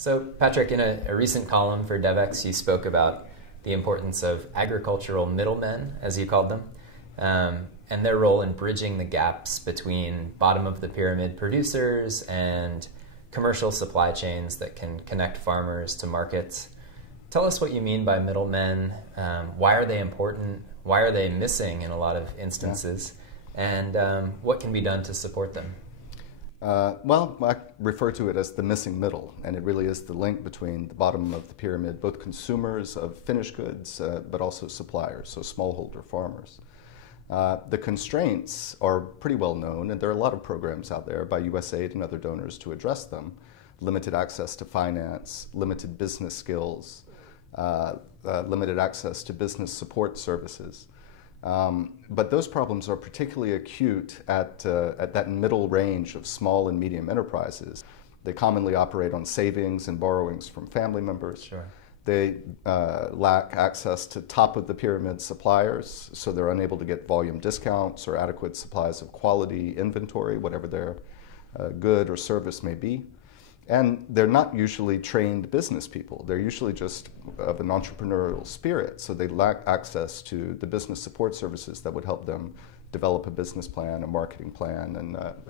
So, Patrick, in a recent column for Devex, you spoke about the importance of agricultural middlemen, as you called them, and their role in bridging the gaps between bottom-of-the-pyramid producers and commercial supply chains that can connect farmers to markets. Tell us what you mean by middlemen. Why are they important? Why are they missing in a lot of instances? And what can be done to support them? Well, I refer to it as the missing middle, and it really is the link between the bottom of the pyramid, both consumers of finished goods, but also suppliers, so smallholder farmers. The constraints are pretty well known, and there are a lot of programs out there by USAID and other donors to address them. Limited access to finance, limited business skills, limited access to business support services. But those problems are particularly acute at that middle range of small and medium enterprises. They commonly operate on savings and borrowings from family members. Sure. They lack access to top-of-the-pyramid suppliers, so they're unable to get volume discounts or adequate supplies of quality inventory, whatever their good or service may be. And they're not usually trained business people. They're usually just of an entrepreneurial spirit, so they lack access to the business support services that would help them develop a business plan, a marketing plan,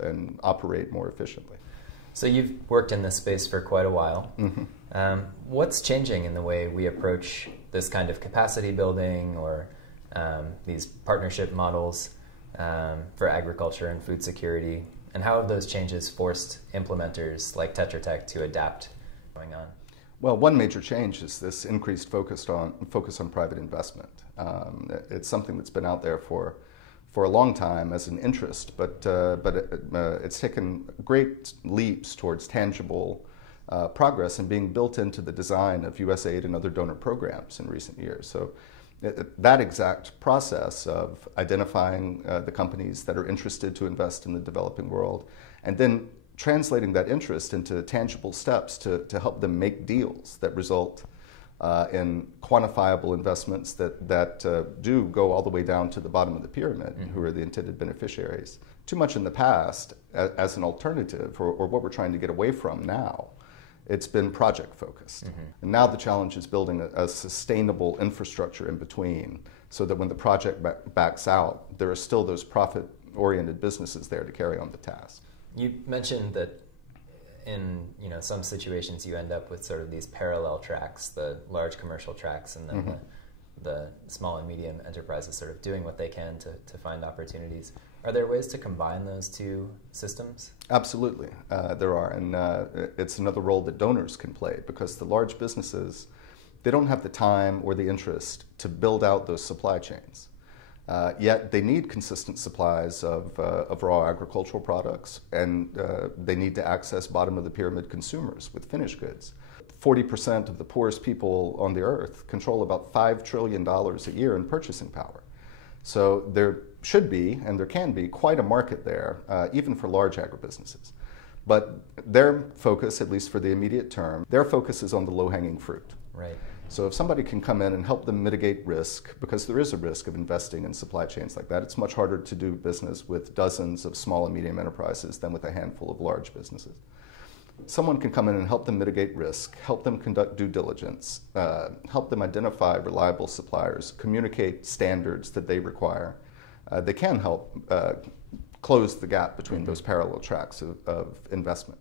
and operate more efficiently. So you've worked in this space for quite a while. Mm-hmm. What's changing in the way we approach this kind of capacity building or these partnership models for agriculture and food security? And how have those changes forced implementers like Tetra Tech to adapt going on? Well, one major change is this increased focus on private investment. It's something that's been out there for a long time as an interest, but it's taken great leaps towards tangible progress and being built into the design of USAID and other donor programs in recent years. So that exact process of identifying the companies that are interested to invest in the developing world and then translating that interest into tangible steps to help them make deals that result in quantifiable investments that do go all the way down to the bottom of the pyramid, mm-hmm. who are the intended beneficiaries. Too much in the past, as an alternative, or what we're trying to get away from now, it's been project focused. Mm-hmm. And now the challenge is building a sustainable infrastructure in between so that when the project backs out, there are still those profit-oriented businesses there to carry on the task. You mentioned that in some situations you end up with sort of these parallel tracks, the large commercial tracks, and then mm-hmm. the small and medium enterprises sort of doing what they can to find opportunities. Are there ways to combine those two systems? Absolutely, there are, and it's another role that donors can play, because the large businesses, they don't have the time or the interest to build out those supply chains. Yet they need consistent supplies of raw agricultural products, and they need to access bottom-of-the-pyramid consumers with finished goods. 40% of the poorest people on the earth control about $5 trillion a year in purchasing power. So there should be, and there can be, quite a market there, even for large agribusinesses. But their focus, at least for the immediate term, their focus is on the low-hanging fruit. Right. So if somebody can come in and help them mitigate risk, because there is a risk of investing in supply chains like that, it's much harder to do business with dozens of small and medium enterprises than with a handful of large businesses. Someone can come in and help them mitigate risk, help them conduct due diligence, help them identify reliable suppliers, communicate standards that they require. They can help close the gap between those parallel tracks of investment.